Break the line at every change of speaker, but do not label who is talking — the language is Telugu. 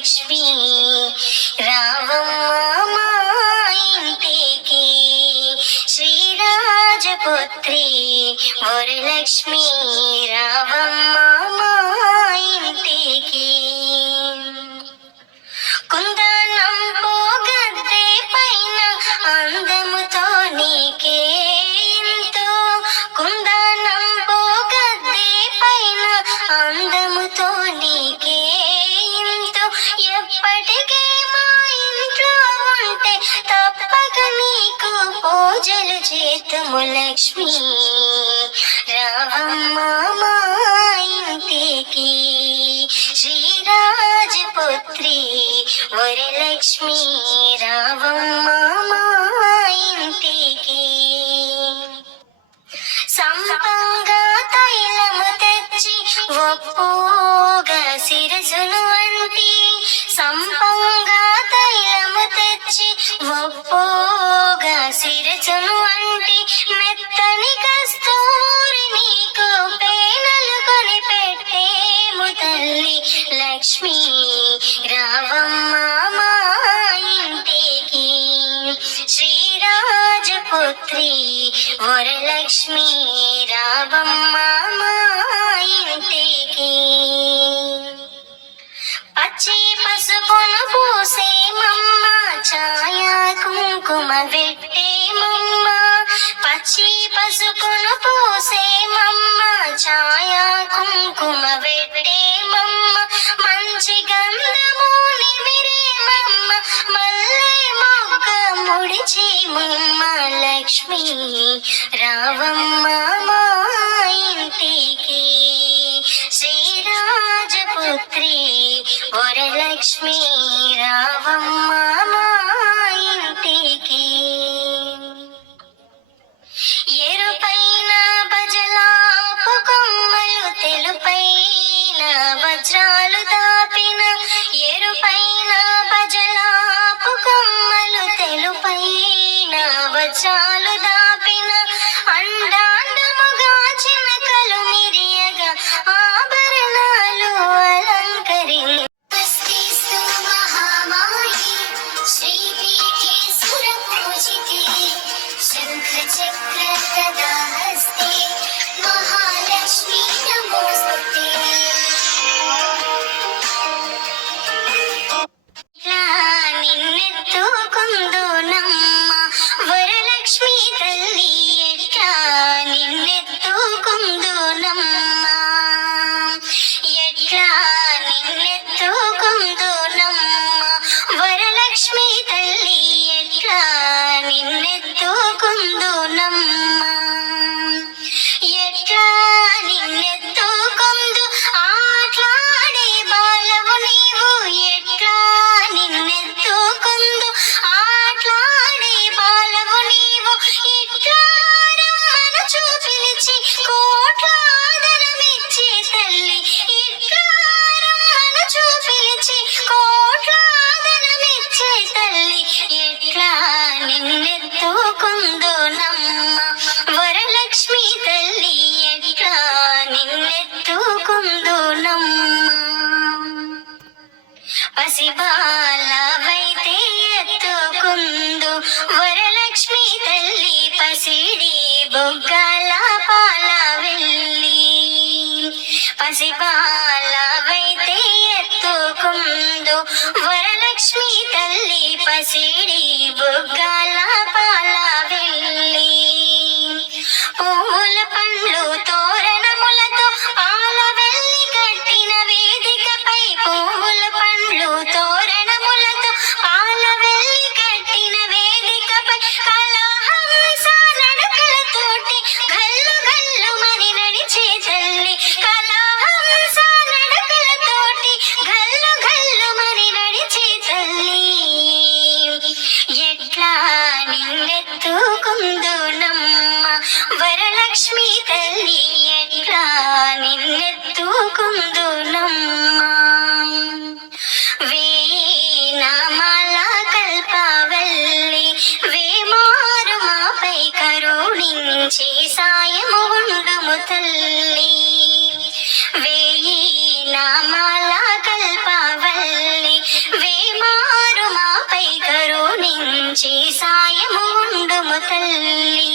లక్ష్మి రావమ్మ మా ఇంటికి శ్రీరాజపుత్రి వరలక్ష్మి రావమ్మ పూజలు లక్ష్మి. రావమ్మ మా ఇంటికి. శ్రీరాజపుత్రి వరలక్ష్మి రావమ్మ మా ఇంటికి. సంపంగా తైలము తెచ్చి ఒప్పుగా శిరసును అంటి. సంపంగా తైలము తెచ్చి ఒప్పుగా శిరసును లక్ష్మి రావమ్మ మా ఇంటికి. శ్రీరాజపుత్రి వరలక్ష్మి రావమ్మ మా ఇంటికి. పచ్చి పసుపును పూసే మమ్మ ఛాయా కుంకుమ పెట్టే మమ్మ. పచ్చి పసుపును పూసే మమ్మ ఛాయా కుంకుమ పెట్టే ముడిచి మమ్మ లక్ష్మి రావమ్మ మా ఇంటికి. శ్రీరాజపుత్రి వరలక్ష్మి రావమ్మ శంఖచక్ర గదా హస్తే మహాలక్ష్మీ వరలక్ష్మి తల్లి ఎట్లా నిన్నెత్తుకుందు నమ్మ ఎట్లా నిన్నెత్తుకుందు నమ్మ వరలక్ష్మి తల్లి నిన్నెత్తుకుందు నమ్మ వరలక్ష్మి తల్లి ఎట్లా పసిబాలవైతే ఎత్తుకుందు. వరలక్ష్మి తల్లి పసిడి బొగ్గల పాల వెళ్ళి. పసిబాలవైతే ఎత్తుకుందు. వరలక్ష్మి తల్లి పసిడి బుగ్గల కరుణించి సాయము ఉండుము తల్లి వేయి నామాల కల్పవల్లి. వేమారు మాపై కరుణించి సాయము ఉండుము తల్లి